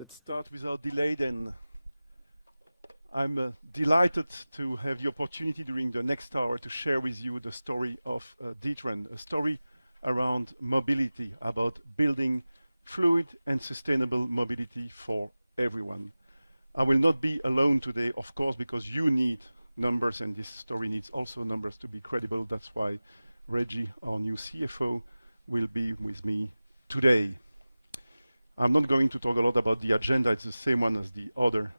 Let's start without delay then. I'm delighted to have the opportunity during the next hour to share with you the story of D'Ieteren, a story around mobility, about building fluid and sustainable mobility for everyone. I will not be alone today, of course, because you need numbers and this story needs also numbers to be credible. That's why Reggie, our new CFO, will be with me today. I'm not going to talk a lot about the agenda. It's the same one as the other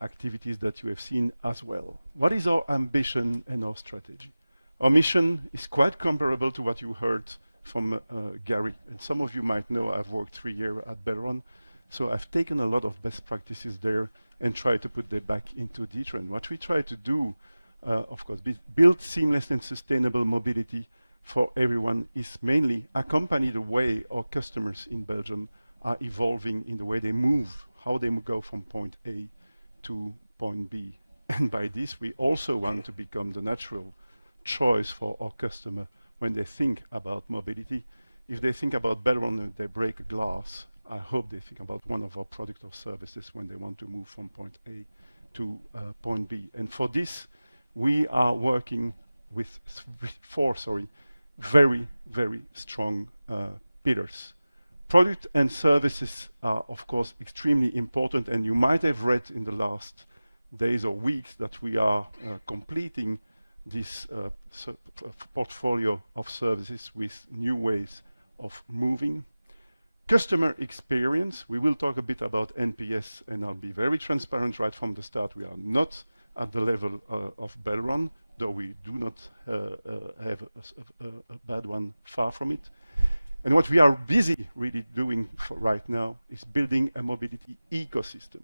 activities that you have seen as well. What is our ambition and our strategy? Our mission is quite comparable to what you heard from Gary. And some of you might know I've worked 3 years at Belron. So I've taken a lot of best practices there and tried to put them back into D'Ieteren. What we try to do, of course, build seamless and sustainable mobility for everyone is mainly accompany the way our customers in Belgium are evolving in the way they move, how they go from point A to point B. And by this, we also want to become the natural choice for our customer when they think about mobility. If they think about Belron and they break a glass, I hope they think about one of our products or services when they want to move from point A to point B. And for this, we are working with four very, very strong pillars. Product and services are, of course, extremely important, and you might have read in the last days or weeks that we are completing this portfolio of services with new ways of moving. Customer experience, we will talk a bit about NPS, and I'll be very transparent right from the start. We are not at the level of Belron, though we do not have a bad one, far from it. And what we are busy really doing right now is building a mobility ecosystem.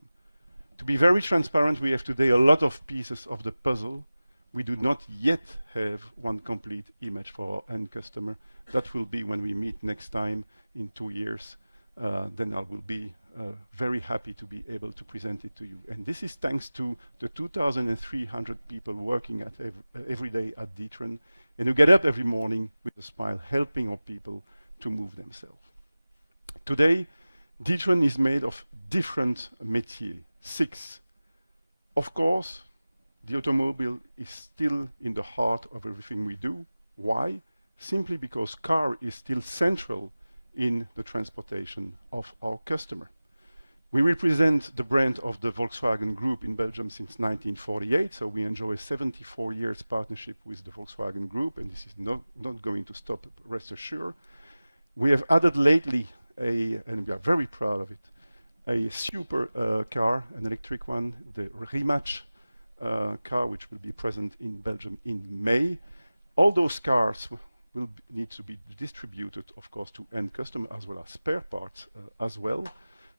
To be very transparent, we have today a lot of pieces of the puzzle. We do not yet have one complete image for our end customer. That will be when we meet next time in 2 years. Then I will be very happy to be able to present it to you. And this is thanks to the 2,300 people working at every day at D'Ieteren, and who get up every morning with a smile, helping our people to move themselves. Today, D'Ieteren is made of different métiers, 6. Of course, the automobile is still in the heart of everything we do. Why? Simply because car is still central in the transportation of our customer. We represent the brand of the Volkswagen Group in Belgium since 1948, so we enjoy a 74 years partnership with the Volkswagen Group, and this is not going to stop, rest assured. We have added lately and we are very proud of it, a super car, an electric one, the Rimac car, which will be present in Belgium in May. All those cars will need to be distributed, of course, to end customer as well as spare parts as well.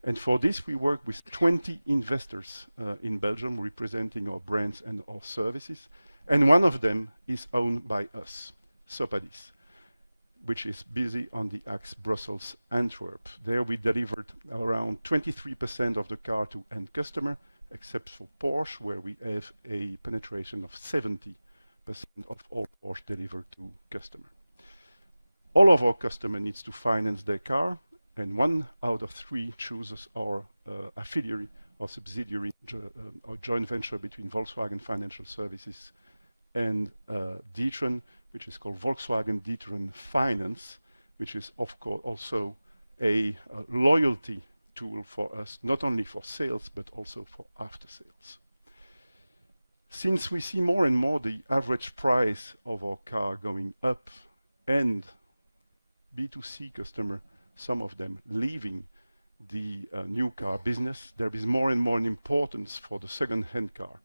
And for this, we work with 20 investors in Belgium, representing our brands and our services. And one of them is owned by us, Sopadis, which is busy on the axe Brussels-Antwerp. There we delivered around 23% of the car to end customer, except for Porsche, where we have a penetration of 70% of all Porsche delivered to customer. All of our customer needs to finance their car, and 1 out of 3 chooses our affiliate or subsidiary or joint venture between Volkswagen Financial Services and D'Ieteren, which is called Volkswagen D'Ieteren Finance, which is of course also a loyalty tool for us, not only for sales, but also for after sales. Since we see more and more the average price of our car going up and B2C customer, some of them leaving the new car business, there is more and more an importance for the second-hand car.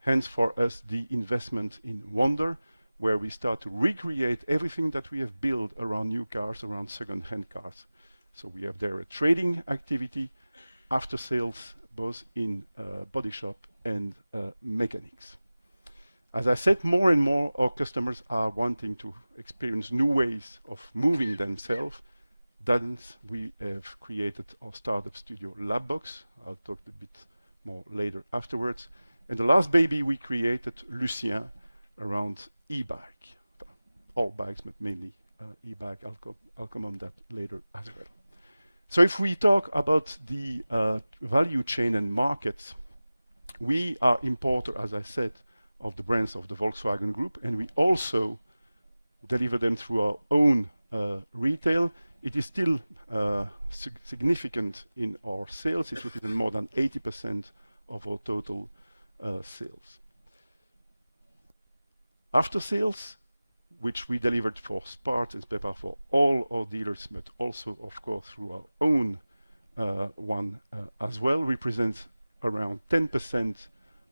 Hence for us the investment in Wonder, where we start to recreate everything that we have built around new cars, around second-hand cars. So we have there a trading activity, after sales, both in body shop and mechanics. As I said, more and more our customers are wanting to experience new ways of moving themselves. Thus, we have created our startup studio Labbox. I'll talk a bit more later afterwards. And the last baby we created, Lucien, around e-bike. All bikes, but mainly e-bike. I'll come on that later as well. So if we talk about the value chain and markets, we are importer, as I said, of the brands of the Volkswagen Group, and we also deliver them through our own retail. It is still significant in our sales. It represents more than 80% of our total sales. After sales, which we delivered for parts and spare parts for all our dealers, but also, of course, through our own one as well, represents around 10%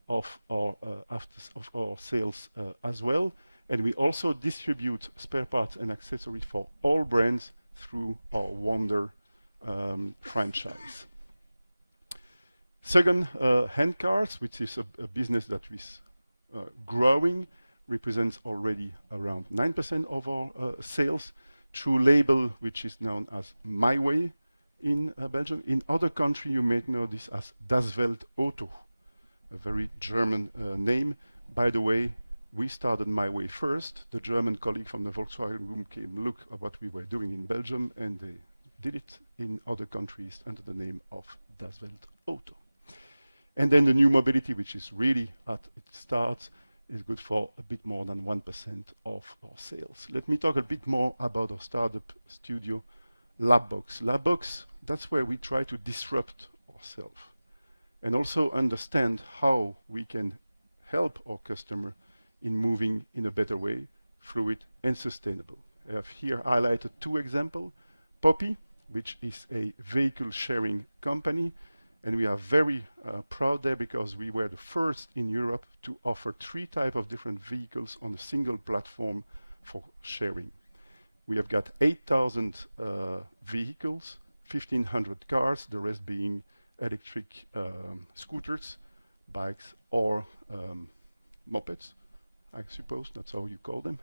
of our sales as well. And we also distribute spare parts and accessories for all brands through our Wander franchise. Second, hand cars, which is a business that is growing, represents already around 9% of our sales through label, which is known as MyWay in Belgium. In other countries, you may know this as Das Welt Auto, a very German name. By the way, we started MyWay first. The German colleague from the Volkswagen Group came look at what we were doing in Belgium, and they did it in other countries under the name of Das Welt Auto. And then the new mobility, which is really at its start, is good for a bit more than 1% of our sales. Let me talk a bit more about our startup studio, Labbox. Labbox, that's where we try to disrupt ourselves and also understand how we can help our customer in moving in a better way, fluid and sustainable. I have here highlighted two examples. Poppy, which is a vehicle sharing company, and we are very proud there because we were the first in Europe to offer 3 types of different vehicles on a single platform for sharing. We have got 8,000 vehicles, 1,500 cars, the rest being electric scooters, bikes, or mopeds, I suppose that's how you call them.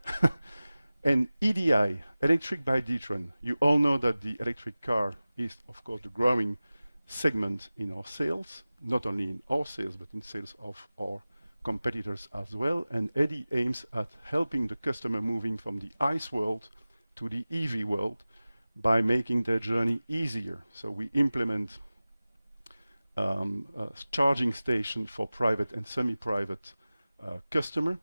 And EDI, Electric by D'Ieteren. You all know that the electric car is, of course, the growing segment in our sales, not only in our sales, but in sales of our competitors as well. And EDI aims at helping the customer moving from the ICE world to the EV world by making their journey easier. So we implement a charging station for private and semi-private customer.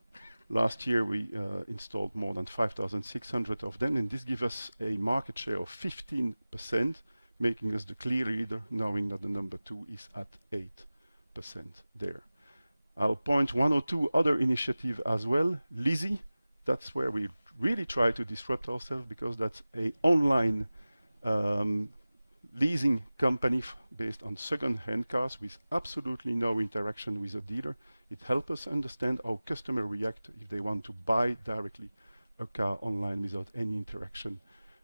Last year we installed more than 5,600 of them, and this gives us a market share of 15%, making us the clear leader, knowing that the number 2 is at 8% there. I'll point 1 or 2 other initiatives as well. Leasy, that's where we really try to disrupt ourselves because that's an online leasing company based on second-hand cars with absolutely no interaction with a dealer. It helps us understand how customers react if they want to buy directly a car online without any interaction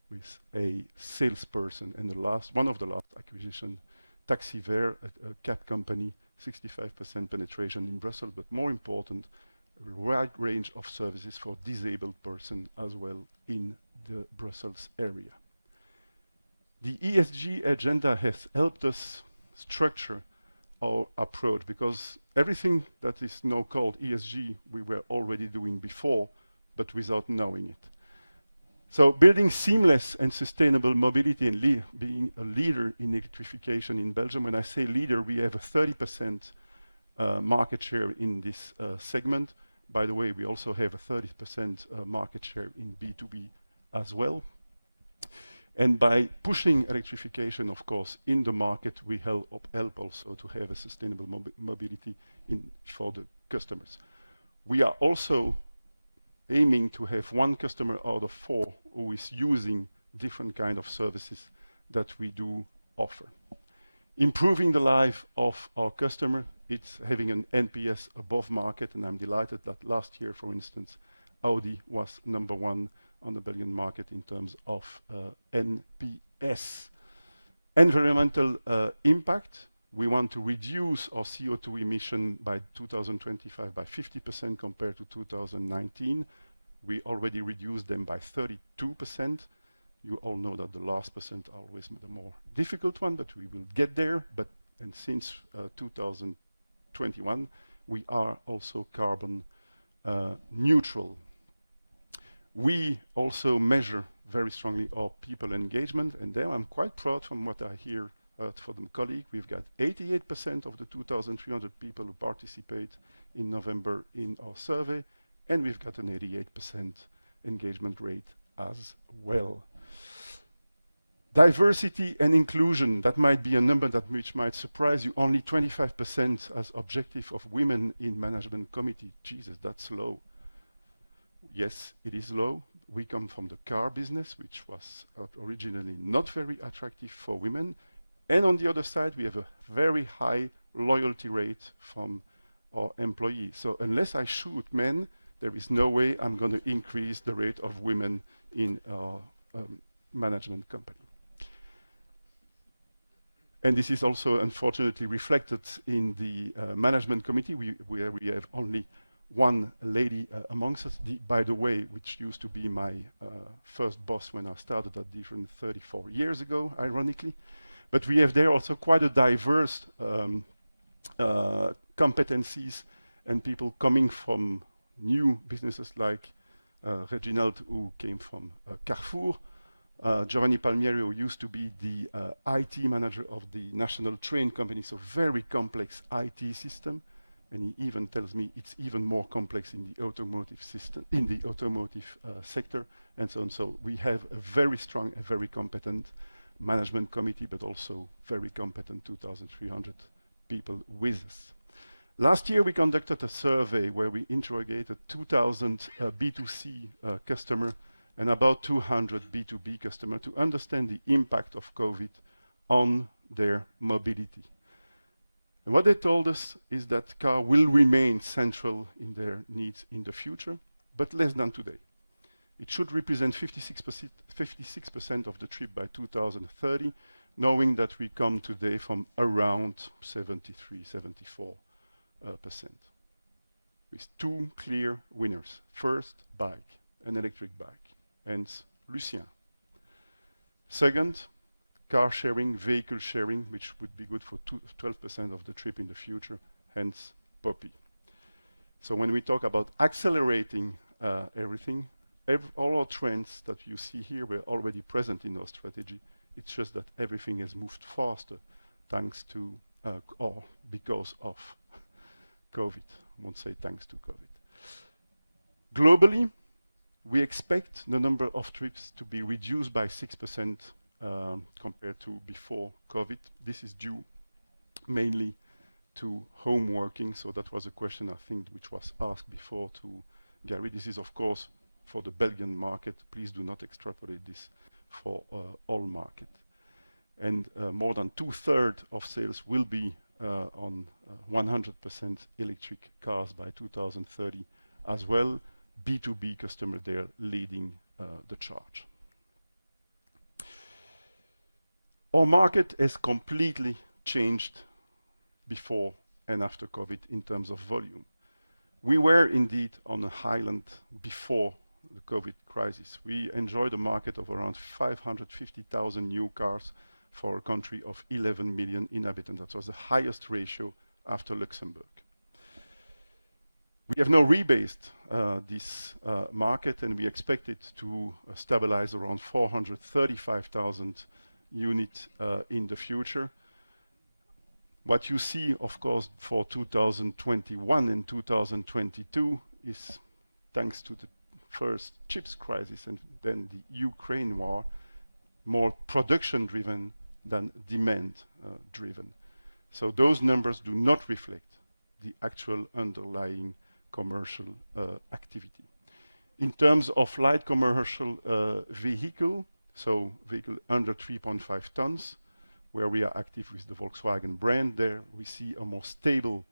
with a salesperson. And one of the last acquisition, Taxiver, a cab company, 65% penetration in Brussels, but more important, a wide range of services for disabled person as well in the Brussels area. The ESG agenda has helped us structure our approach because everything that is now called ESG we were already doing before, but without knowing it. So building seamless and sustainable mobility and being a leader in electrification in Belgium. When I say leader, we have a 30% market share in this segment. By the way, we also have a 30% market share in B2B as well. And by pushing electrification, of course, in the market, we help also to have a sustainable mobility for the customers. We are also aiming to have 1 customer out of 4 who is using different kind of services that we do offer. Improving the life of our customer, it's having an NPS above market, and I'm delighted that last year, for instance, Audi was number 1 on the Belgian market in terms of NPS. Environmental impact, we want to reduce our CO2 emission by 2025 by 50% compared to 2019. We already reduced them by 32%. You all know that the last percent always the more difficult one, but we will get there. And since 2021, we are also carbon neutral. We also measure very strongly our people engagement, and there I'm quite proud from what I hear from the colleague. We've got 88% of the 2,300 people who participate in November in our survey, and we've got an 88% engagement rate as well. Diversity and inclusion, that might be a number which might surprise you. Only 25% as objective of women in management committee. Jesus, that's low. Yes, it is low. We come from the car business, which was originally not very attractive for women. And on the other side, we have a very high loyalty rate from our employees. So unless I shoot men, there is no way I'm going to increase the rate of women in our management company. And this is also unfortunately reflected in the management committee, where we have only one lady amongst us, by the way, which used to be my first boss when I started at D'Ieteren 34 years ago, ironically. But we have there also quite a diverse competencies and people coming from new businesses like Reginald, who came from Carrefour, Giovanni Palmieri, who used to be the IT manager of the National Train Company, so very complex IT system. And he even tells me it's even more complex in the automotive system, in the automotive sector, and so on. So we have a very strong, a very competent management committee, but also very competent 2,300 people with us. Last year we conducted a survey where we interrogated 2,000 B2C customers and about 200 B2B customers to understand the impact of COVID on their mobility. And what they told us is that car will remain central in their needs in the future, but less than today. It should represent 56% of the trip by 2030, knowing that we come today from around 73, 74%. With two clear winners. First, bike, an electric bike, hence Lucien. Second, car sharing, vehicle sharing, which would be good for 12% of the trip in the future, hence Poppy. So when we talk about accelerating everything, all our trends that you see here were already present in our strategy. It's just that everything has moved faster thanks to, or because of COVID. I won't say thanks to COVID. Globally, we expect the number of trips to be reduced by 6% compared to before COVID. This is due mainly to home working. So that was a question, I think, which was asked before to Gary. This is, of course, for the Belgian market. Please do not extrapolate this for all market. And more than 2/3 of sales will be on 100% electric cars by 2030 as well. B2B customer there leading the charge. Our market has completely changed before and after COVID in terms of volume. We were indeed on a highland before the COVID crisis. We enjoyed a market of around 550,000 new cars for a country of 11 million inhabitants. That was the highest ratio after Luxembourg. We have now rebased this market, and we expect it to stabilize around 435,000 units in the future. What you see, of course, for 2021 and 2022 is, thanks to the first chips crisis and then the Ukraine war, more production-driven than demand-driven. So those numbers do not reflect the actual underlying commercial activity. In terms of light commercial vehicle, so vehicle under 3.5 tons, where we are active with the Volkswagen brand, there we see a more stable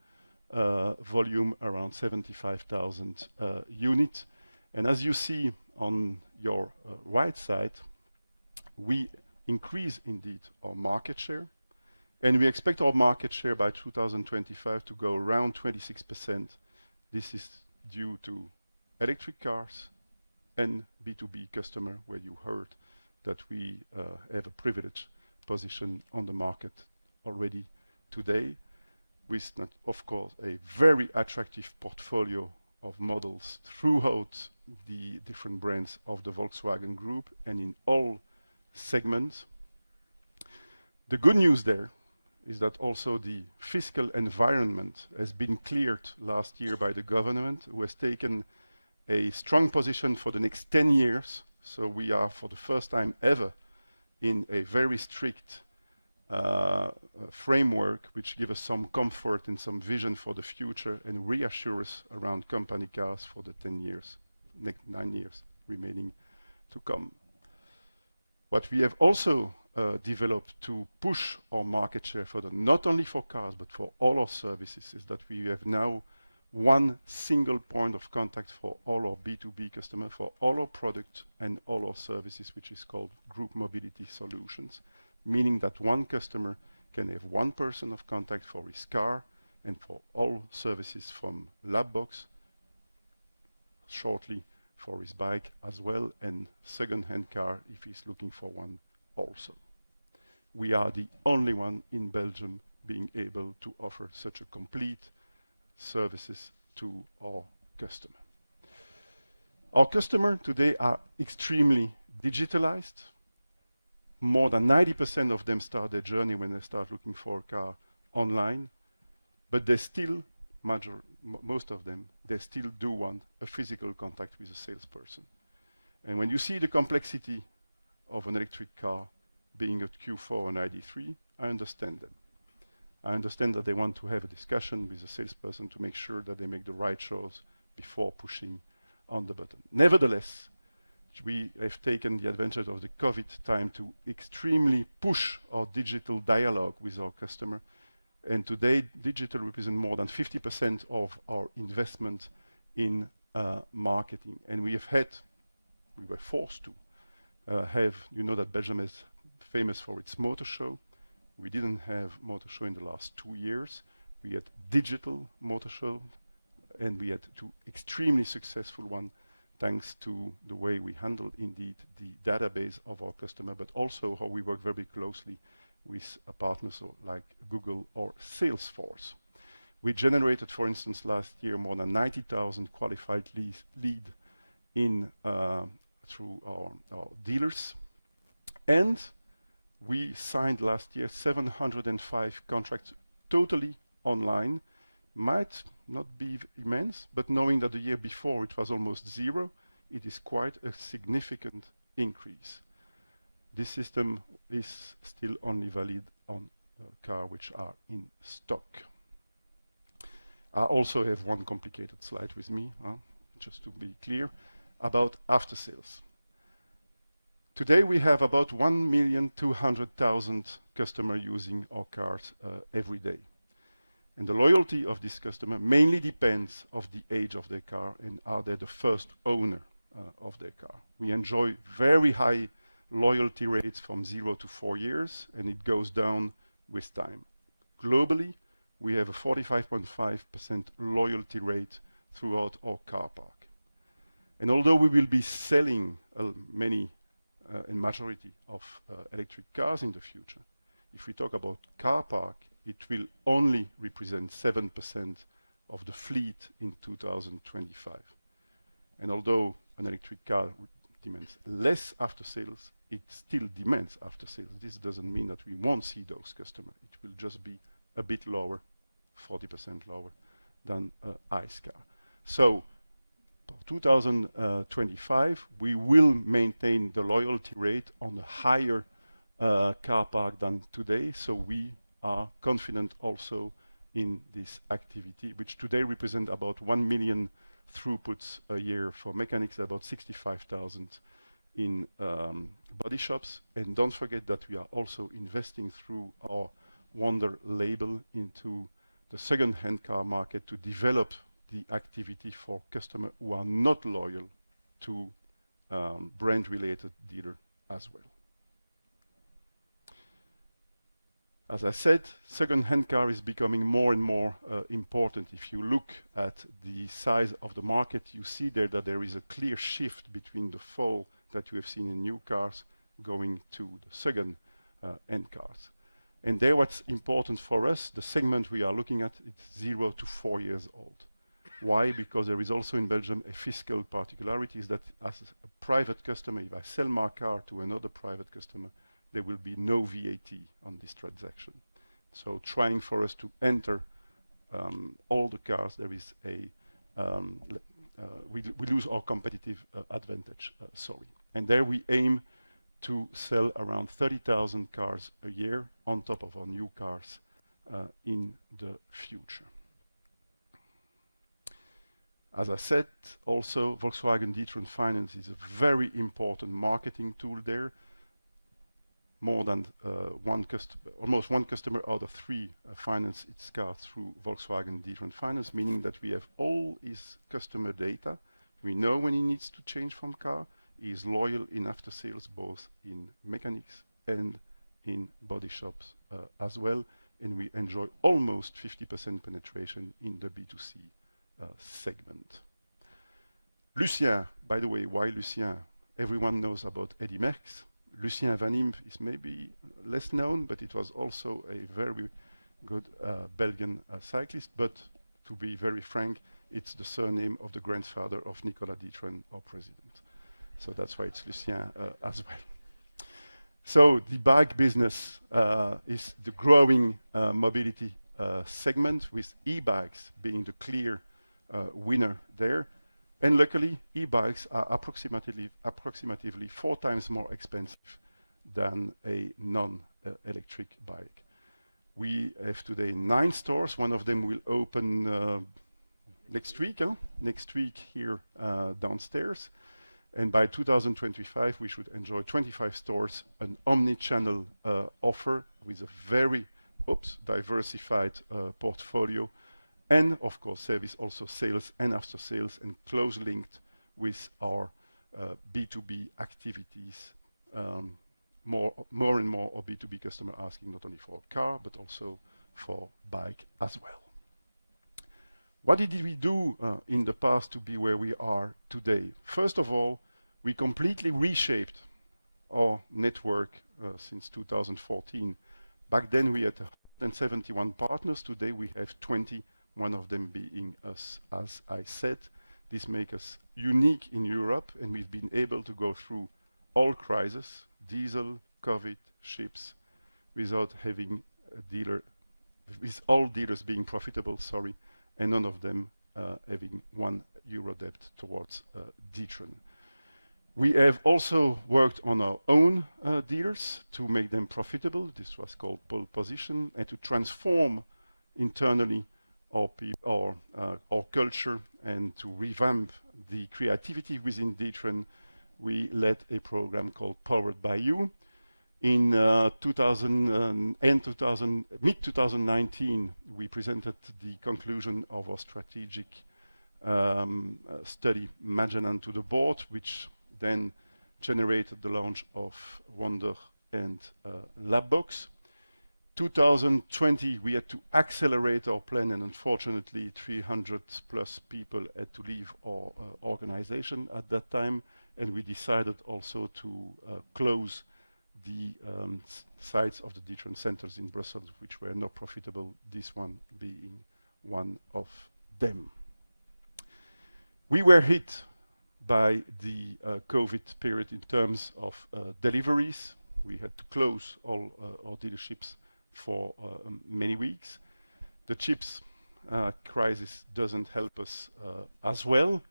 volume around 75,000 units. And as you see on your right side, we increase indeed our market share, and we expect our market share by 2025 to go around 26%. This is due to electric cars and B2B customer, where you heard that we have a privileged position on the market already today, with, of course, a very attractive portfolio of models throughout the different brands of the Volkswagen Group and in all segments. The good news there is that also the fiscal environment has been cleared last year by the government, who has taken a strong position for the next 10 years. So we are, for the first time ever, in a very strict framework, which gives us some comfort and some vision for the future and reassure us around company cars for the 10 years, next 9 years remaining to come. What we have also developed to push our market share further, not only for cars, but for all our services, is that we have now one single point of contact for all our B2B customers, for all our products and all our services, which is called Group Mobility Solutions, meaning that one customer can have one person of contact for his car and for all services from Labbox, shortly for his bike as well, and second-hand car if he's looking for one also. We are the only one in Belgium being able to offer such a complete services to our customer. Our customers today are extremely digitalized. More than 90% of them start their journey when they start looking for a car online, but they still, most of them, they still do want a physical contact with a salesperson. And when you see the complexity of an electric car being a Q4 or an ID3, I understand them. I understand that they want to have a discussion with a salesperson to make sure that they make the right choice before pushing on the button. Nevertheless, we have taken the advantage of the COVID time to extremely push our digital dialogue with our customer. And today, digital represents more than 50% of our investment in marketing. And we were forced to have, you know that Belgium is famous for its motor show. We didn't have motor show in the last 2 years. We had digital motor show, and we had 2 extremely successful one, thanks to the way we handle indeed the database of our customer, but also how we work very closely with partners like Google or Salesforce. We generated, for instance, last year more than 90,000 qualified lead in through our dealers, and we signed last year 705 contracts totally online. Might not be immense, but knowing that the year before it was almost 0, it is quite a significant increase. This system is still only valid on cars which are in stock. I also have one complicated slide with me, just to be clear, about after sales. Today we have about 1,200,000 customers using our cars every day. And the loyalty of this customer mainly depends on the age of their car and are they the first owner of their car. We enjoy very high loyalty rates from 0 to 4 years, and it goes down with time. Globally, we have a 45.5% loyalty rate throughout our car park. And although we will be selling many and majority of electric cars in the future, if we talk about car park, it will only represent 7% of the fleet in 2025. And although an electric car demands less after sales, it still demands after sales. This doesn't mean that we won't see those customers. It will just be a bit lower, 40% lower than an ICE car. So for 2025, we will maintain the loyalty rate on a higher car park than today. So we are confident also in this activity, which today represent about 1 million throughputs a year for mechanics, about 65,000 in body shops. And don't forget that we are also investing through our Wonder label into the second-hand car market to develop the activity for customers who are not loyal to brand-related dealer as well. As I said, second-hand car is becoming more and more important. If you look at the size of the market, you see there that there is a clear shift between the fall that you have seen in new cars going to the second-hand cars. And there what's important for us, the segment we are looking at, it's 0 to 4 years old. Why? Because there is also in Belgium a fiscal particularity is that as a private customer, if I sell my car to another private customer, there will be no VAT on this transaction. So trying for us to enter all the cars, there is a we lose our competitive advantage, sorry. And there we aim to sell around 30,000 cars a year on top of our new cars in the future. As I said, also Volkswagen D'Ieteren Finance is a very important marketing tool there. More than almost one customer out of three finance its car through Volkswagen D'Ieteren Finance, meaning that we have all his customer data. We know when he needs to change from car. He is loyal in after sales, both in mechanics and in body shops as well. And we enjoy almost 50% penetration in the B2C segment. Lucien, by the way, why Lucien? Everyone knows about Eddy Merckx. Lucien Van Impe is maybe less known, but it was also a very good Belgian cyclist. But to be very frank, it's the surname of the grandfather of Nicolas D'Ieteren, our president. So that's why it's Lucien as well. So the bike business is the growing mobility segment, with e-bikes being the clear winner there. And luckily, e-bikes are approximately 4 times more expensive than a non-electric bike. We have today 9 stores. One of them will open next week. Next week here downstairs. And by 2025, we should enjoy 25 stores, an omni-channel offer with a very diversified portfolio. And of course, service also sales and after sales, and close linked with our B2B activities. More and more our B2B customer asking not only for a car, but also for bike as well. What did we do in the past to be where we are today? First of all, we completely reshaped our network since 2014. Back then we had 171 partners. Today we have 20. One of them being us. As I said, this makes us unique in Europe, and we've been able to go through all crises, diesel, COVID, ships, without having a dealer, with all dealers being profitable, sorry, and none of them having €1 debt towards D'Ieteren. We have also worked on our own dealers to make them profitable. This was called pole position, and to transform internally our culture and to revamp the creativity within D'Ieteren. We led a program called Powered by You. In mid-2019, we presented the conclusion of our strategic study Magellan to the board, which then generated the launch of Wonder and Labbox. 2020, we had to accelerate our plan, and unfortunately 300 plus people had to leave our organization at that time, and we decided also to close the sites of the D'Ieteren centers in Brussels, which were not profitable, this one being one of them. We were hit by the COVID period in terms of deliveries. We had to close all our dealerships for many weeks. The chips crisis doesn't help us as well,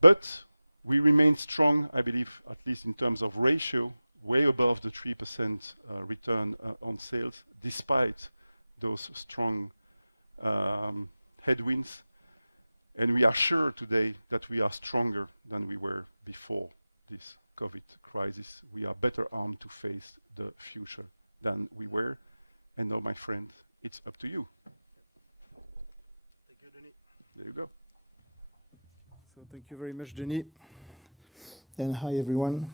but we remain strong, I believe, at least in terms of ratio, way above the 3% return on sales, despite those strong headwinds. And we are sure today that we are stronger than we were before this COVID crisis. We are better armed to face the future than we were. And now, my friend, it's up to you. Thank you, Denis. There you go. So thank you very much, Denis. And hi, everyone.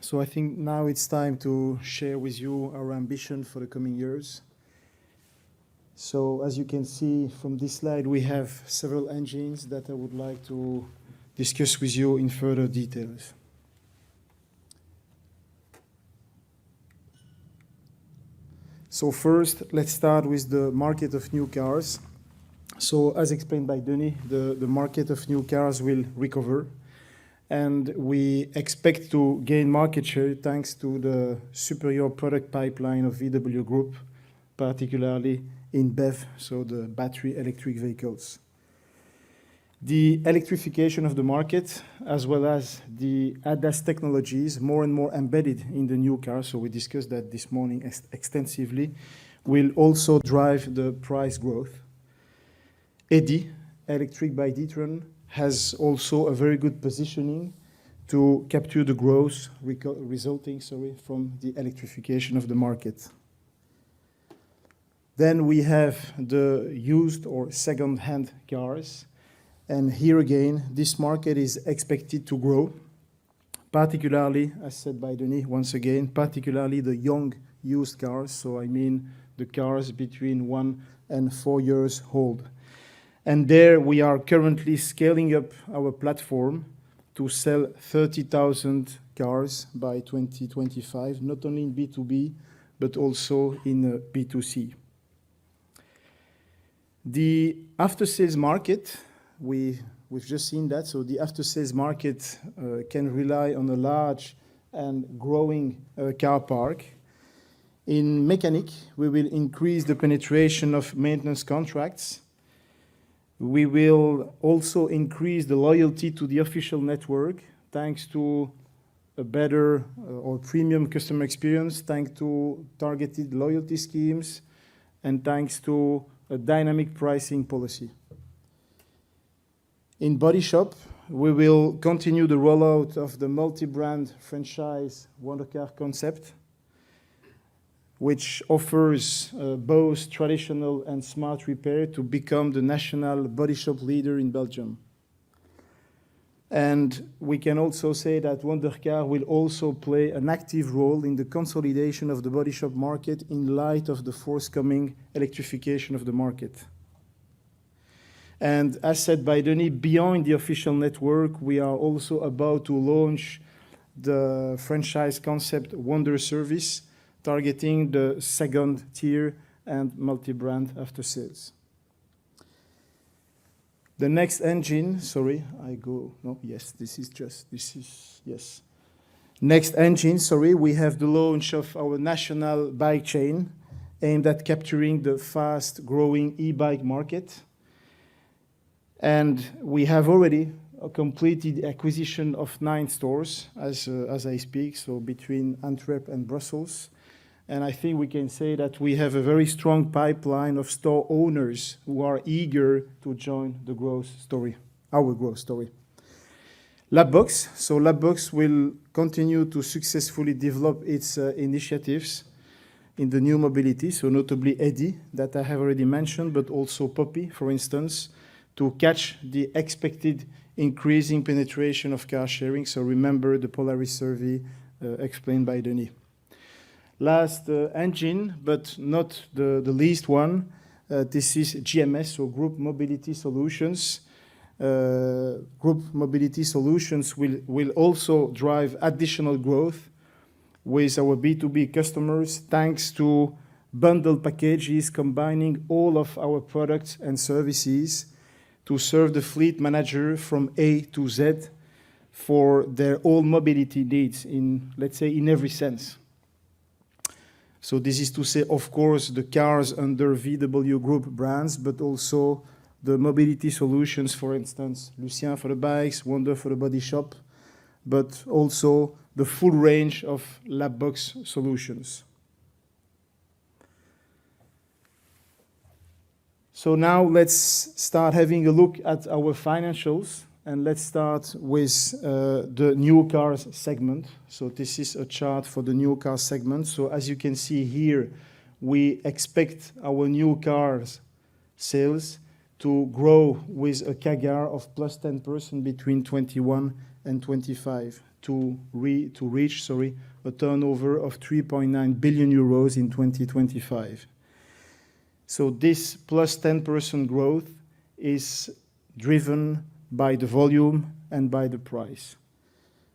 So I think now it's time to share with you our ambition for the coming years. So as you can see from this slide, we have several engines that I would like to discuss with you in further details. So first, let's start with the market of new cars. So as explained by Denis, the market of new cars will recover, and we expect to gain market share thanks to the superior product pipeline of VW Group, particularly in BEV, so the battery electric vehicles. The electrification of the market, as well as the ADAS technologies, more and more embedded in the new cars, so we discussed that this morning extensively, will also drive the price growth. EDI, Electric by D'Ieteren, has also a very good positioning to capture the growth resulting from the electrification of the market. Then we have the used or second-hand cars. And here again, this market is expected to grow, particularly, as said by Denis, once again, particularly the young used cars. So I mean the cars between 1 and 4 years old. And there we are currently scaling up our platform to sell 30,000 cars by 2025, not only in B2B, but also in B2C. The after-sales market, we've just seen that. So the after-sales market can rely on a large and growing car park. In mechanic, we will increase the penetration of maintenance contracts. We will also increase the loyalty to the official network thanks to a better or premium customer experience, thanks to targeted loyalty schemes, and thanks to a dynamic pricing policy. In body shop, we will continue the rollout of the multi-brand franchise Wondercar concept, which offers both traditional and smart repair to become the national body shop leader in Belgium. And we can also say that Wondercar will also play an active role in the consolidation of the body shop market in light of the forthcoming electrification of the market. And as said by Denis, beyond the official network, we are also about to launch the franchise concept Wonder Service, targeting the second tier and multi-brand after sales. The next engine, Next engine, we have the launch of our national bike chain aimed at capturing the fast-growing e-bike market. And we have already completed the acquisition of 9 stores as I speak, so between Antwerp and Brussels. And I think we can say that we have a very strong pipeline of store owners who are eager to join the growth story, our growth story. Labbox. So Labbox will continue to successfully develop its initiatives in the new mobility, so notably EDI, that I have already mentioned, but also Poppy, for instance, to catch the expected increasing penetration of car sharing. So remember the Polaris survey explained by Denis. Last engine, but not the least one, this is GMS, so Group Mobility Solutions. Group Mobility Solutions will also drive additional growth with our B2B customers thanks to bundled packages combining all of our products and services to serve the fleet manager from A to Z for their all mobility needs in, let's say, in every sense. So this is to say, of course, the cars under VW Group brands, but also the mobility solutions, for instance, Lucien for the bikes, Wonder for the body shop, but also the full range of Labbox solutions. So now let's start having a look at our financials, and let's start with the new cars segment. So this is a chart for the new car segment. So as you can see here, we expect our new cars sales to grow with a CAGR of plus 10% between 21 and 25 to reach a turnover of 3.9 billion euros in 2025. So this plus 10% growth is driven by the volume and by the price.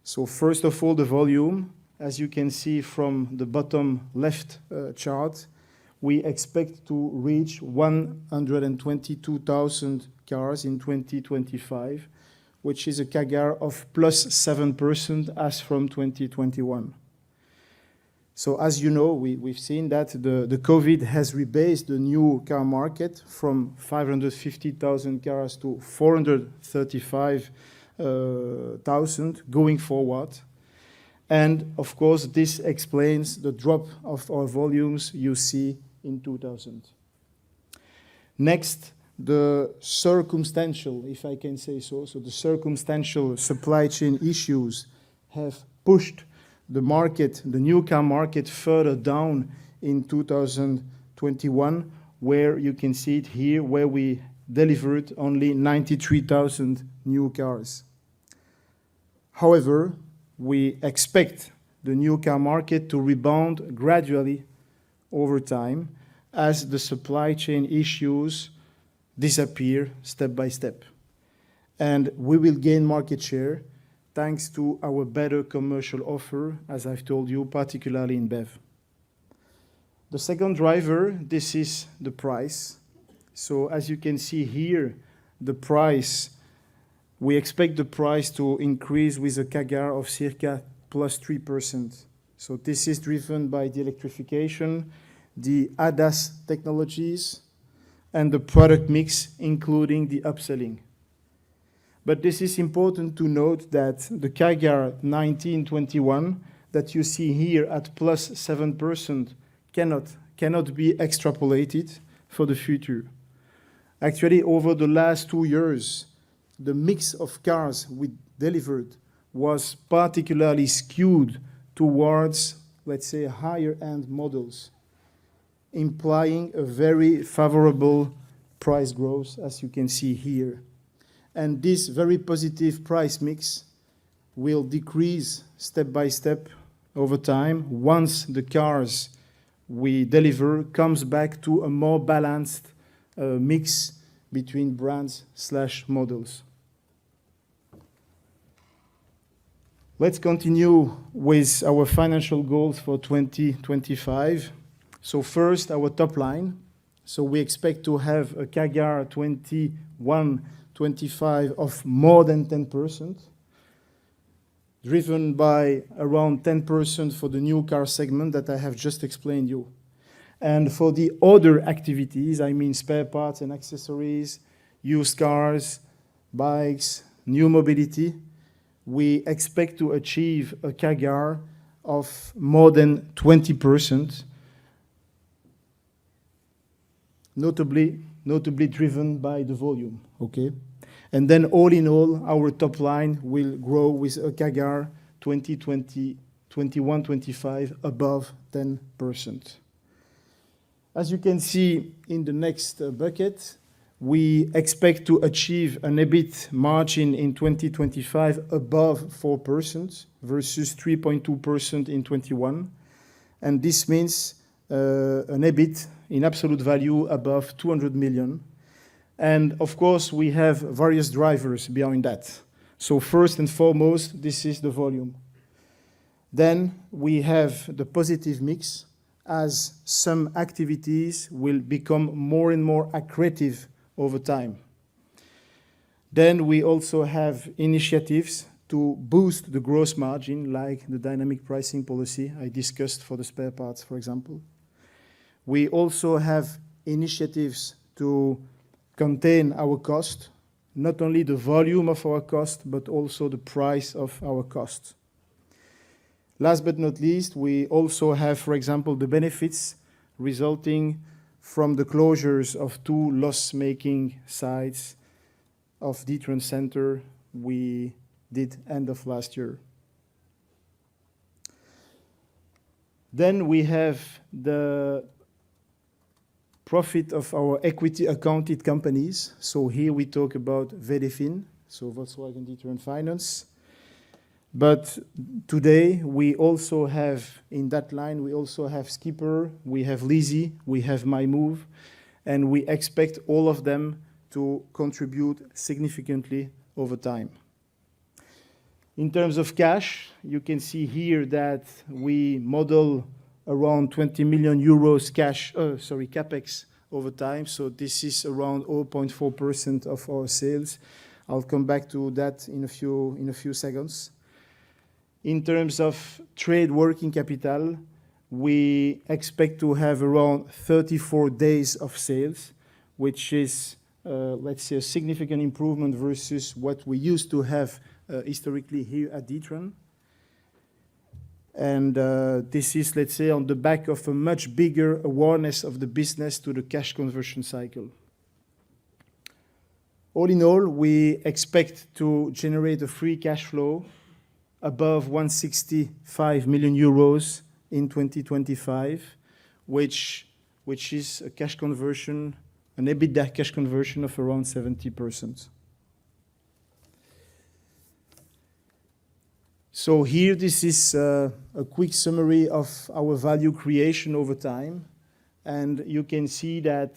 So first of all, the volume, as you can see from the bottom left chart, we expect to reach 122,000 cars in 2025, which is a CAGR of +7% as from 2021. So as you know, we've seen that the COVID has rebased the new car market from 550,000 cars to 435,000 going forward. And of course, this explains the drop of our volumes you see in 2000. Next, the circumstantial, if I can say so, the circumstantial supply chain issues have pushed the market, the new car market, further down in 2021, where you can see it here, where we delivered only 93,000 new cars. However, we expect the new car market to rebound gradually over time as the supply chain issues disappear step by step. And we will gain market share thanks to our better commercial offer, as I've told you, particularly in BEV. The second driver, this is the price. So as you can see here, the price, we expect the price to increase with a CAGR of circa +3%. So this is driven by the electrification, the ADAS technologies, and the product mix, including the upselling. But this is important to note that the CAGR 1921 that you see here at +7% cannot be extrapolated for the future. Actually, over the last 2 years, the mix of cars we delivered was particularly skewed towards, let's say, higher-end models, implying a very favorable price growth, as you can see here. And this very positive price mix will decrease step by step over time once the cars we deliver comes back to a more balanced mix between brands/models. Let's continue with our financial goals for 2025. So first, our top line. So we expect to have a CAGR 21-25 of more than 10%, driven by around 10% for the new car segment that I have just explained you. And for the other activities, I mean spare parts and accessories, used cars, bikes, new mobility, we expect to achieve a CAGR of more than 20%, notably driven by the volume, okay? And then all in all, our top line will grow with a CAGR 2021-25 above 10%. As you can see in the next bucket, we expect to achieve an EBIT margin in 2025 above 4% versus 3.2% in 21. And this means an EBIT in absolute value above 200 million. And of course, we have various drivers behind that. So first and foremost, this is the volume. Then we have the positive mix, as some activities will become more and more accretive over time. Then we also have initiatives to boost the gross margin, like the dynamic pricing policy I discussed for the spare parts, for example. We also have initiatives to contain our cost, not only the volume of our cost, but also the price of our cost. Last but not least, we also have, for example, the benefits resulting from the closures of 2 loss-making sites of D'Ieteren Center we did end of last year. Then we have the profit of our equity accounted companies. So here we talk about VDFin, so Volkswagen D'Ieteren Finance. But today we also have, in that line, we also have Skipper, we have Leasy, we have MyMove, and we expect all of them to contribute significantly over time. In terms of cash, you can see here that we model around 20 million euros CapEx over time. So this is around 0.4% of our sales. I'll come back to that in a few seconds. In terms of trade working capital, we expect to have around 34 days of sales, which is, let's say, a significant improvement versus what we used to have historically here at D'Ieteren. And this is, let's say, on the back of a much bigger awareness of the business to the cash conversion cycle. All in all, we expect to generate a free cash flow above 165 million euros in 2025, which is a cash conversion, an EBITDA cash conversion of around 70%. So here, this is a quick summary of our value creation over time. And you can see that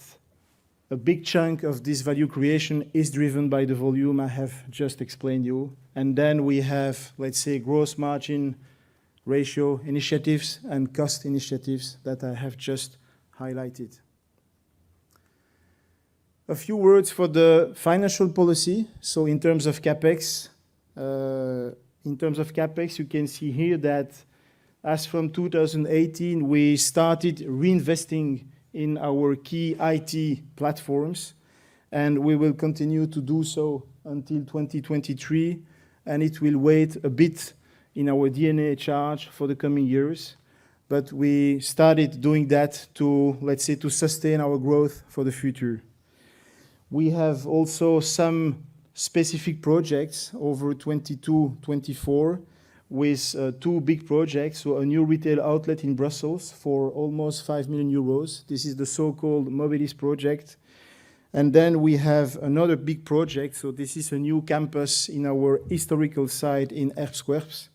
a big chunk of this value creation is driven by the volume I have just explained you. And then we have, let's say, gross margin ratio initiatives and cost initiatives that I have just highlighted. A few words for the financial policy. So in terms of CapEx, you can see here that as from 2018, we started reinvesting in our key IT platforms, and we will continue to do so until 2023, and it will weigh a bit in our D&A charge for the coming years. But we started doing that to, let's say, to sustain our growth for the future. We have also some specific projects over 22-24 with two big projects. So a new retail outlet in Brussels for almost 5 million euros. This is the so-called Mobilis project. And then we have another big project. So this is a new campus in our historical site in Erpsquerps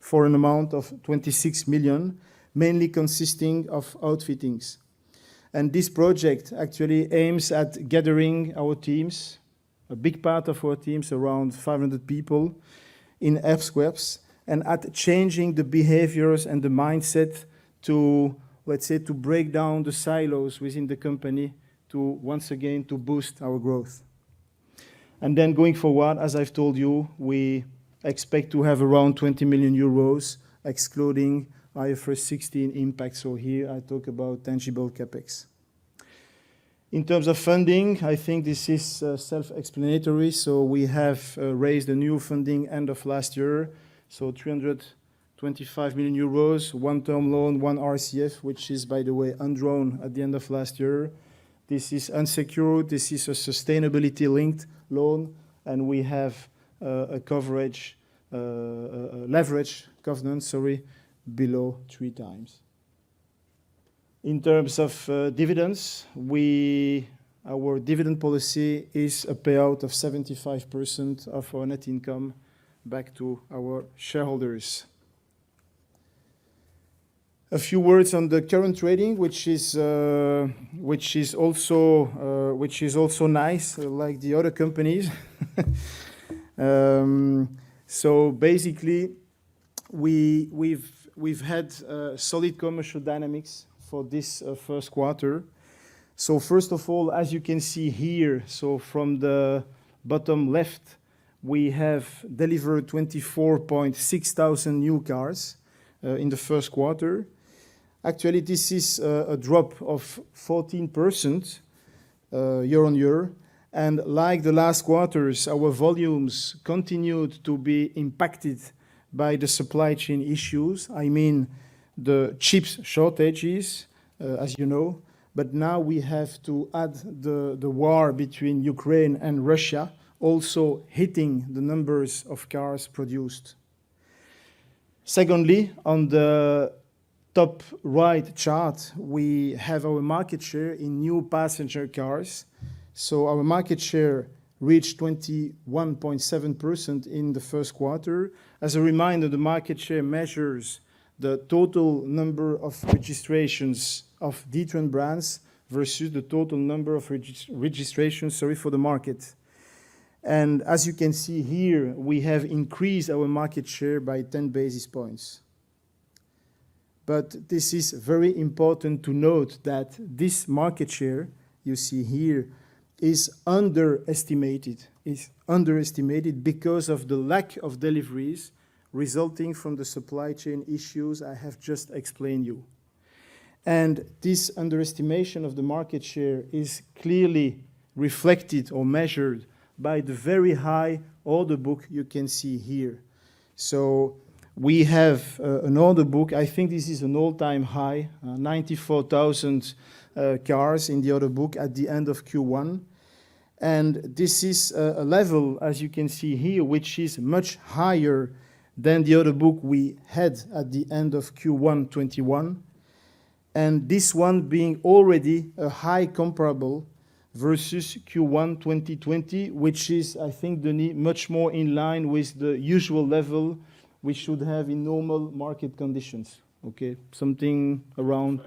for an amount of 26 million, mainly consisting of outfittings. And this project actually aims at gathering our teams, a big part of our teams, around 500 people in Erpsquerps, and at changing the behaviors and the mindset to, let's say, to break down the silos within the company to, once again, to boost our growth. And then going forward, as I've told you, we expect to have around 20 million euros, excluding IFRS 16 impact. So here I talk about tangible CapEx. In terms of funding, I think this is self-explanatory. So we have raised a new funding end of last year. So 325 million euros, one term loan, one RCF, which is, by the way, undrawn at the end of last year. This is unsecured. This is a sustainability-linked loan. And we have a leverage covenant, below 3 times. In terms of dividends, our dividend policy is a payout of 75% of our net income back to our shareholders. A few words on the current trading, which is also nice, like the other companies. So basically, we've had solid commercial dynamics for this first quarter. So first of all, as you can see here, so from the bottom left, we have delivered 24.6 thousand new cars in the first quarter. Actually, this is a drop of 14% year on year. And like the last quarters, our volumes continued to be impacted by the supply chain issues. I mean, the chips shortages, as you know. But now we have to add the war between Ukraine and Russia, also hitting the numbers of cars produced. Secondly, on the top right chart, we have our market share in new passenger cars. So our market share reached 21.7% in the first quarter. As a reminder, the market share measures the total number of registrations of D'Ieteren brands versus the total number of registrations for the market. And as you can see here, we have increased our market share by 10 basis points. But this is very important to note that this market share you see here is underestimated because of the lack of deliveries resulting from the supply chain issues I have just explained you. And this underestimation of the market share is clearly reflected or measured by the very high order book you can see here. So we have an order book, I think this is an all-time high, 94,000 cars in the order book at the end of Q1. And this is a level, as you can see here, which is much higher than the order book we had at the end of Q1 21. And this one being already a high comparable versus Q1 2020, which is, I think, Denis, much more in line with the usual level we should have in normal market conditions. Okay, something around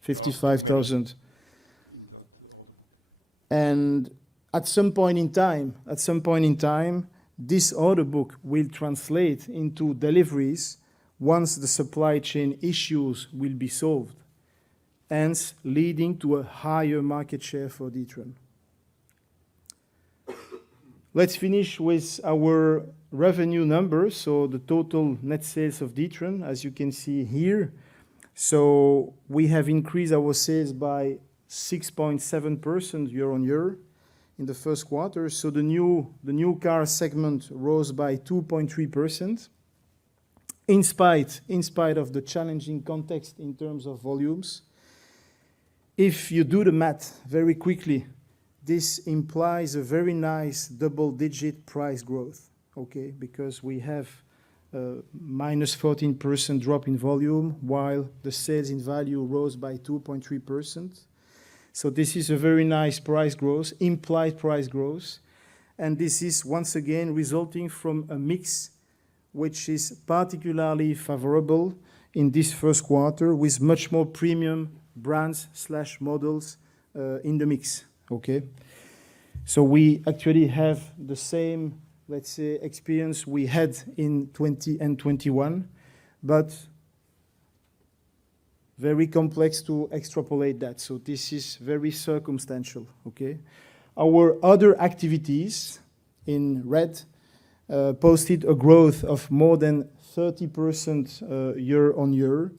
55,000 in that order book. And at some point in time, this order book will translate into deliveries once the supply chain issues will be solved, hence leading to a higher market share for D'Ieteren. Let's finish with our revenue numbers, so the total net sales of D'Ieteren, as you can see here. So we have increased our sales by 6.7% year on year in the first quarter. So the new car segment rose by 2.3%. In spite of the challenging context in terms of volumes. If you do the math very quickly, this implies a very nice double-digit price growth, okay? Because we have a minus 14% drop in volume, while the sales in value rose by 2.3%. So this is a very nice price growth, implied price growth. And this is once again resulting from a mix which is particularly favorable in this first quarter with much more premium brands/models in the mix, okay? So we actually have the same, let's say, experience we had in 20 and 21, but very complex to extrapolate that. So this is very circumstantial, okay? Our other activities in red posted a growth of more than 30% year on year,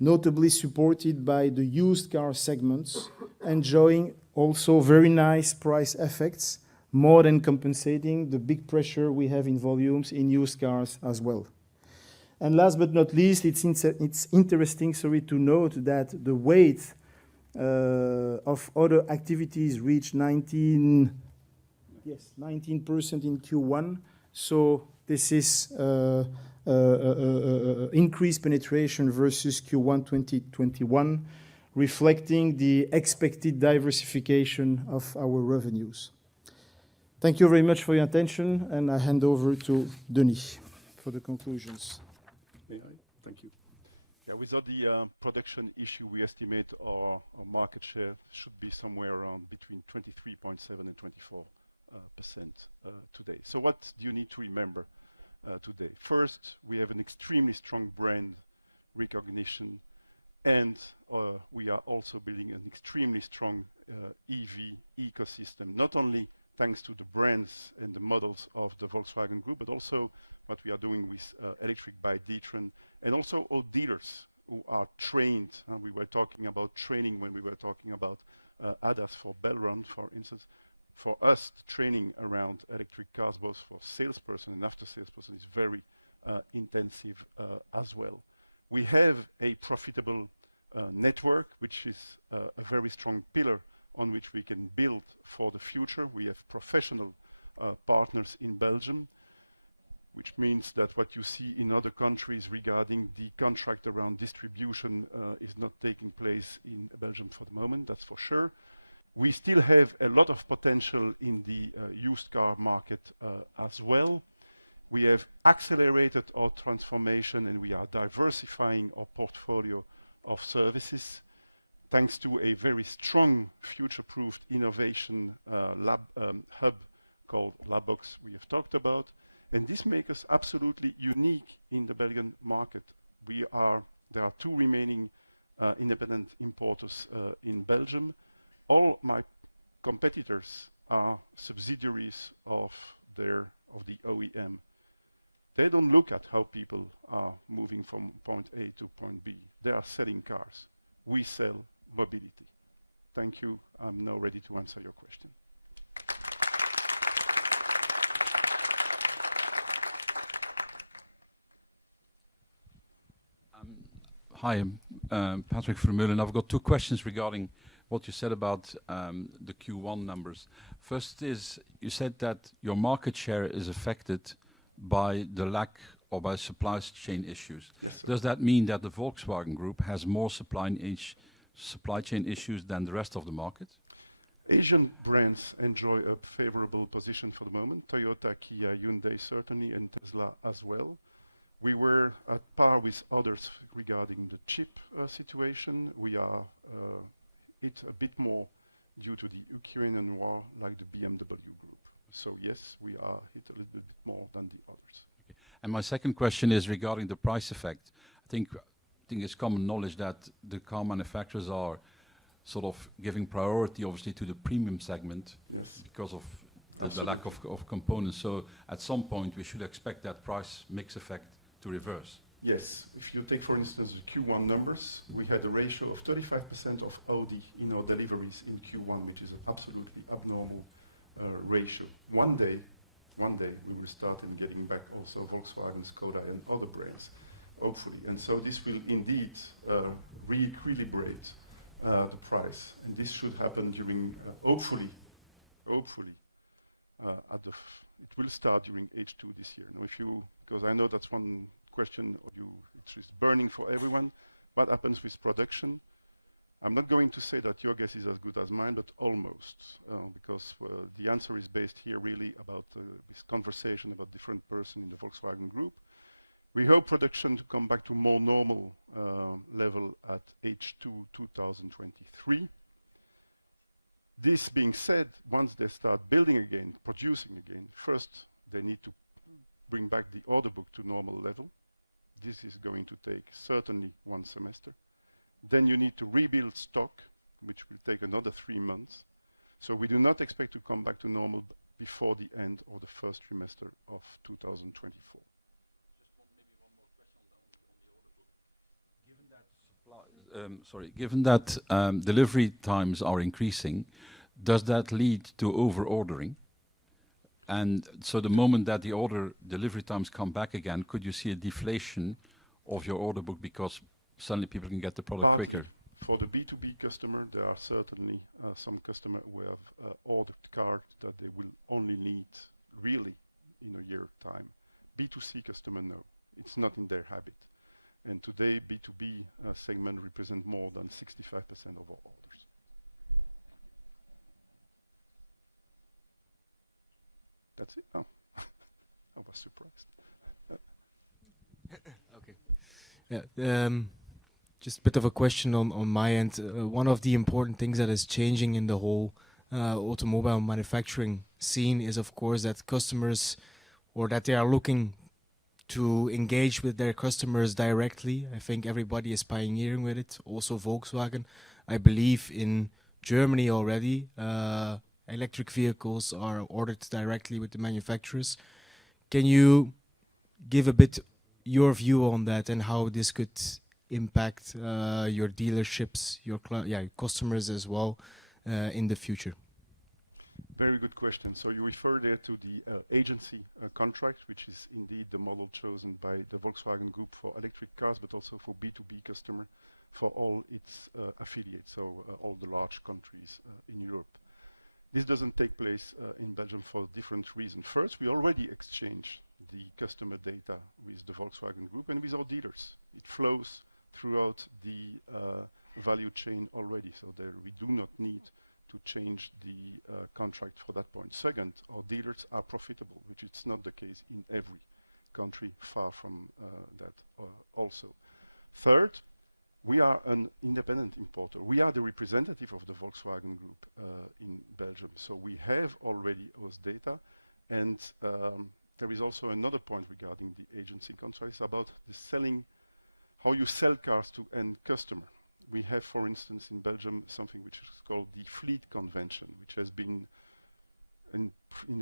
notably supported by the used car segments, enjoying also very nice price effects, more than compensating the big pressure we have in volumes in used cars as well. And last but not least, it's interesting, to note that the weight of other activities reached 19% in Q1. So this is increased penetration versus Q1 2021, reflecting the expected diversification of our revenues. Thank you very much for your attention, and I hand over to Denis for the conclusions. May I? Thank you. Yeah, without the production issue, we estimate our market share should be somewhere around between 23.7 and 24% today. So what do you need to remember today? First, we have an extremely strong brand recognition, and we are also building an extremely strong EV ecosystem, not only thanks to the brands and the models of the Volkswagen Group, but also what we are doing with Electric by D'Ieteren, and also our dealers who are trained. We were talking about training when we were talking about ADAS for Belron, for instance. For us, the training around electric cars, both for salesperson and after salesperson, is very intensive as well. We have a profitable network, which is a very strong pillar on which we can build for the future. We have professional partners in Belgium, which means that what you see in other countries regarding the contract around distribution is not taking place in Belgium for the moment, that's for sure. We still have a lot of potential in the used car market as well. We have accelerated our transformation, and we are diversifying our portfolio of services thanks to a very strong future-proofed innovation hub called Labox we have talked about. And this makes us absolutely unique in the Belgian market. We are There are two remaining independent importers in Belgium. All my competitors are subsidiaries of the OEM. They don't look at how people are moving from point A to point B. They are selling cars. We sell mobility. Thank you. I'm now ready to answer your question. Hi, I'm Patrick Vermeulen. I've got two questions regarding what you said about the Q1 numbers. First is, you said that your market share is affected by the lack or by supply chain issues. Yes, sir. Does that mean that the Volkswagen Group has more supply chain issues than the rest of the market? Asian brands enjoy a favorable position for the moment. Toyota, Kia, Hyundai certainly, and Tesla as well. We were at par with others regarding the chip situation. We are hit a bit more due to the Ukrainian war, like the BMW Group. So yes, we are hit a little bit more than the others. Okay. And my second question is regarding the price effect. I think it's common knowledge that the car manufacturers are sort of giving priority, obviously, to the premium segment. Yes. Because of the lack of components. So at some point, we should expect that price mix effect to reverse. Yes. If you take, for instance, the Q1 numbers, we had a ratio of 35% of Audi in our deliveries in Q1, which is an absolutely abnormal ratio. One day, we will start in getting back also Volkswagen, Skoda, and other brands, hopefully. And so this will indeed re-equilibrate the price. And this should happen during, hopefully, it will start during H2 this year. Now, because I know that's one question it is burning for everyone. What happens with production? I'm not going to say that your guess is as good as mine, but almost, because the answer is based here really about this conversation about different person in the Volkswagen Group. We hope production to come back to more normal level at H2 2023. This being said, once they start building again, producing again, first they need to bring back the order book to normal level. This is going to take certainly 1 semester. Then you need to rebuild stock, which will take another 3 months. So we do not expect to come back to normal before the end of the first trimester of 2024. Maybe one more question on the order book. Given that delivery times are increasing, does that lead to over-ordering? And so the moment that the delivery times come back again, could you see a deflation of your order book because suddenly people can get the product quicker? For the B2B customer, there are certainly some customers who have ordered cars that they will only need really in a year time. B2C customer, no, it's not in their habit. And today, B2B segment represent more than 65% of our orders. That's it? Oh, I was surprised. Okay. Yeah. Just a bit of a question on my end. One of the important things that is changing in the whole automobile manufacturing scene is, of course, that customers, or that they are looking to engage with their customers directly. I think everybody is pioneering with it. Also Volkswagen. I believe in Germany already, electric vehicles are ordered directly with the manufacturers. Can you give a bit your view on that and how this could impact your dealerships, your customers as well in the future? Very good question. So you refer there to the agency contract, which is indeed the model chosen by the Volkswagen Group for electric cars, but also for B2B customer for all its affiliates, so all the large countries in Europe. This doesn't take place in Belgium for different reasons. First, we already exchange the customer data with the Volkswagen Group and with our dealers. It flows throughout the value chain already, so there we do not need to change the contract for that point. Second, our dealers are profitable, which is not the case in every country, far from that also. Third, we are an independent importer. We are the representative of the Volkswagen Group in Belgium. So we have already those data. And there is also another point regarding the agency contracts about the selling how you sell cars to end customer. We have, for instance, in Belgium, something which is called the Fleet Convention, which has been in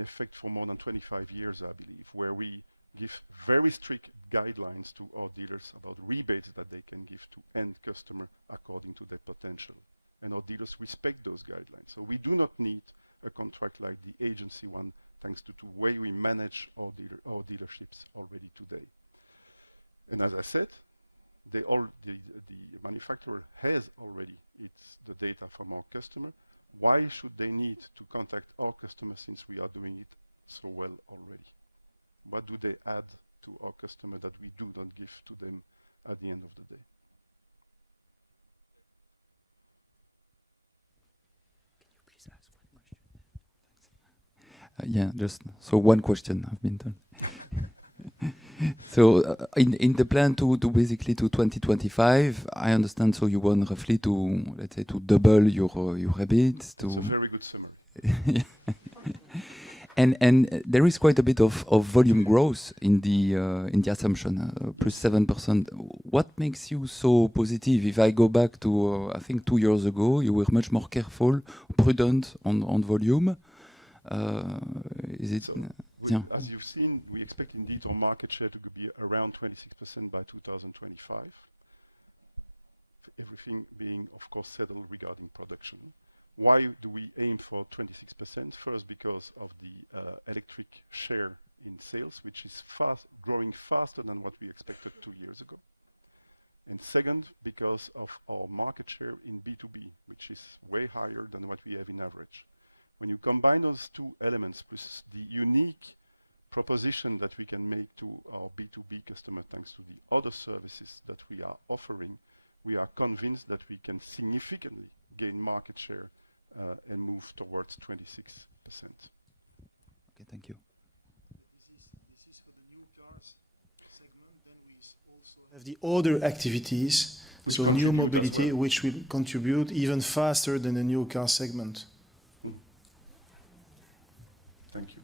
effect for more than 25 years, I believe, where we give very strict guidelines to our dealers about rebates that they can give to end customer according to their potential. And our dealers respect those guidelines. So we do not need a contract like the agency one, thanks to the way we manage our dealerships already today. And as I said, the manufacturer has already the data from our customer. Why should they need to contact our customer since we are doing it so well already? What do they add to our customer that we do not give to them at the end of the day? Yeah, just so one question I've been done. So in the plan to basically to 2025, I understand. So you want roughly to, let's say, to double your EBIT. That's a very good summary. And there is quite a bit of volume growth in the assumption, plus 7%. What makes you so positive? If I go back to I think 2 years ago, you were much more careful, prudent on volume. Is it? So as you've seen, we expect indeed our market share to be around 26% by 2025. Everything being, of course, settled regarding production. Why do we aim for 26%? First, because of the electric share in sales, which is growing faster than what we expected 2 years ago. And second, because of our market share in B2B, which is way higher than what we have in average. When you combine those two elements, plus the unique proposition that we can make to our B2B customer, thanks to the other services that we are offering, we are convinced that we can significantly gain market share and move towards 26%. Okay, thank you. This is for the new cars segment. Then we also have the other activities, which so contribute new mobility, as well, which will contribute even faster than the new car segment. Thank you.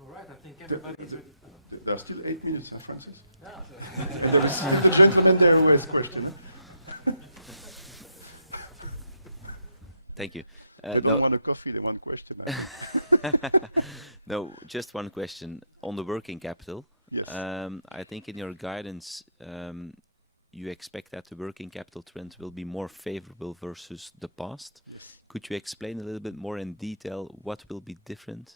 All right, I think everybody's ready. There are still 8 minutes, huh, Francis? Yeah. And there is still the gentleman there who has question. Huh? Thank you. They don't want a coffee, they want a question, I think. No, just one question on the working capital. Yes. I think in your guidance, you expect that the working capital trend will be more favorable versus the past. Yes. Could you explain a little bit more in detail what will be different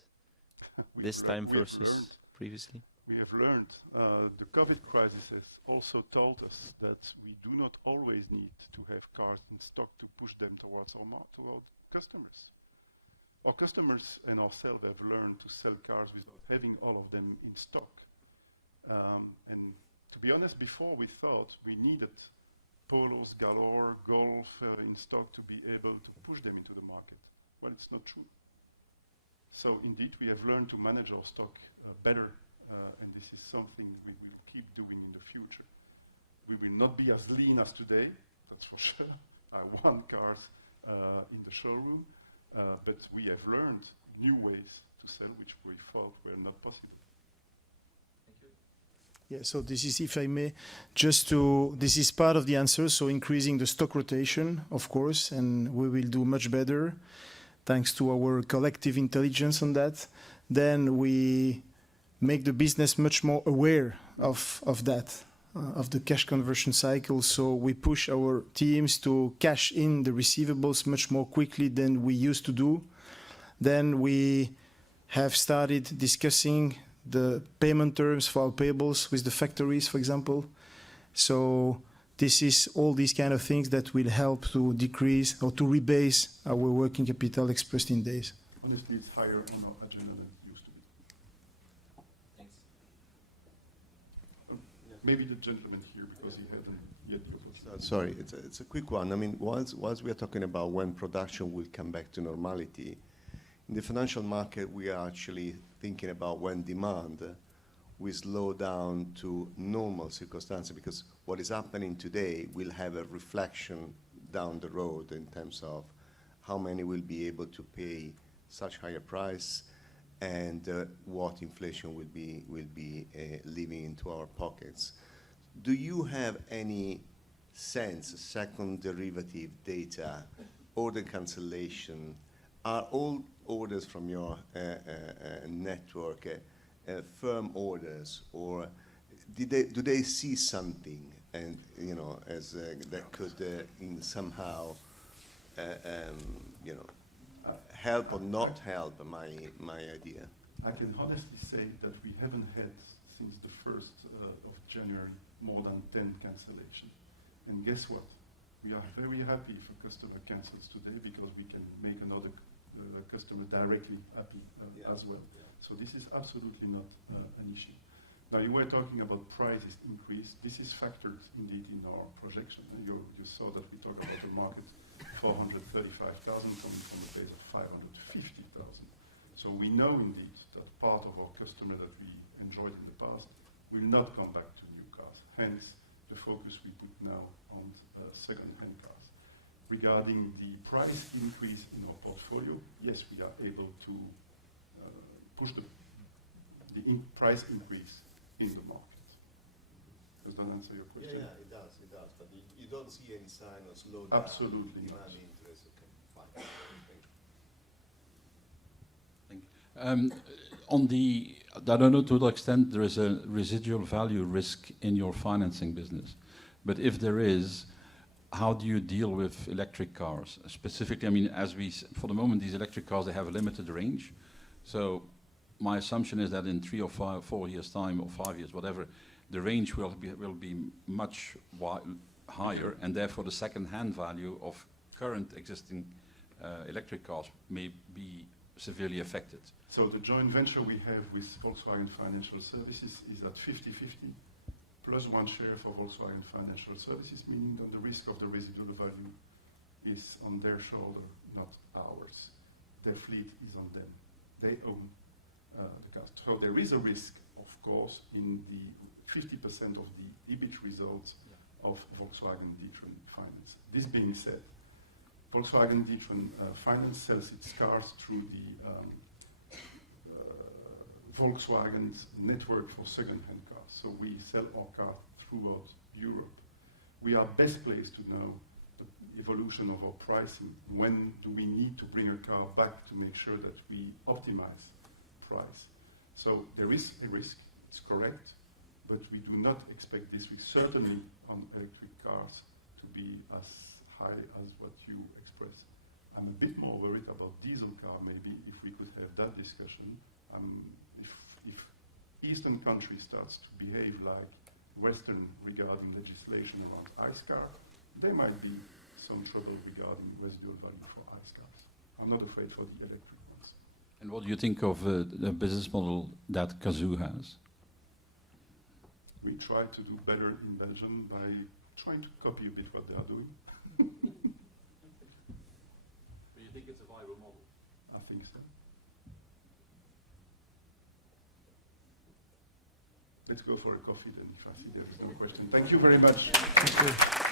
we this have time we have versus learned. previously? We have learned. The COVID crisis has also taught us that we do not always need to have cars in stock to push them towards to our customers. Our customers and ourselves have learned to sell cars without having all of them in stock. And to be honest, before we thought we needed Polos, Galore, Golf in stock to be able to push them into the market. Well, it's not true. So indeed, we have learned to manage our stock better, and this is something we will keep doing in the future. We will not be as lean as today, that's for sure. I want cars in the showroom, but we have learned new ways to sell which we thought were not possible. Yeah, so this is, if I may, this is part of the answer, so increasing the stock rotation, of course, and we will do much better thanks to our collective intelligence on that. Then we make the business much more aware of that, of the cash conversion cycle. So we push our teams to cash in the receivables much more quickly than we used to do. Then we have started discussing the payment terms for our payables with the factories, for example. So this is all these kind of things that will help to decrease or to rebase our working capital expressed in days. Honestly, it's higher on our agenda than it used to be. Thanks. Maybe the gentleman here, because he hadn't yet the opportunity. Sorry, it's a quick one. I mean, once we are talking about when production will come back to normality, in the financial market, we are actually thinking about when demand will slow down to normal circumstances, because what is happening today will have a reflection down the road in terms of how many will be able to pay such higher price and what inflation will be leaving into our pockets. Do you have any sense, second derivative data, order cancellation? Are all orders from your network firm orders, or do they see something, and as that could in somehow help or not help my idea? I can honestly say that we haven't had, since the 1st of January, more than 10 cancellation. And guess what? We are very happy if a customer cancels today, because we can make another customer directly happy as well. So this is absolutely not an issue. Now, you were talking about prices increase. This is factored indeed in our projection. You saw that we talk about a market 435,000 coming from a base of 550,000. So we know indeed that part of our customer that we enjoyed in the past will not come back to new cars. Hence, the focus we put now on second-hand cars. Regarding the price increase in our portfolio, yes, we are able to push the price increase in the market. Does that answer your question? Yeah, it does. But you don't see any sign of slowdown? Absolutely not. Interest. Okay, fine. On the, I don't know to what extent there is a residual value risk in your financing business, but if there is, how do you deal with electric cars? Specifically, I mean, for the moment, these electric cars, they have a limited range. So my assumption is that in 3 or 4 years' time, or 5 years, whatever, the range will be much higher, and therefore the second-hand value of current existing electric cars may be severely affected. So the joint venture we have with Volkswagen Financial Services is at 50-50, plus 1 share for Volkswagen Financial Services, meaning that the risk of the residual value is on their shoulder, not ours. Their fleet is on them. They own the cars. So there is a risk, of course, in the 50% of the EBIT results of Volkswagen D'Ieteren Finance. This being said, Volkswagen D'Ieteren Finance sells its cars through the Volkswagen's network for second-hand cars. So we sell our cars throughout Europe. We are best placed to know the evolution of our pricing. When do we need to bring a car back to make sure that we optimize price? So there is a risk, it's correct, but we do not expect this risk, certainly on electric cars, to be as high as what you express. I'm a bit more worried about diesel car, maybe, if we could have that discussion. If Eastern countries starts to behave like Western regarding legislation around ICE car, there might be some trouble regarding residual value for ICE cars. I'm not afraid for the electric ones. And what do you think of the business model that Cazoo has? We try to do better in Belgium by trying to copy a bit what they are doing. Do you think it's a viable model? I think so. Let's go for a coffee then, if I see there is no question. Thank you very much. Thank you.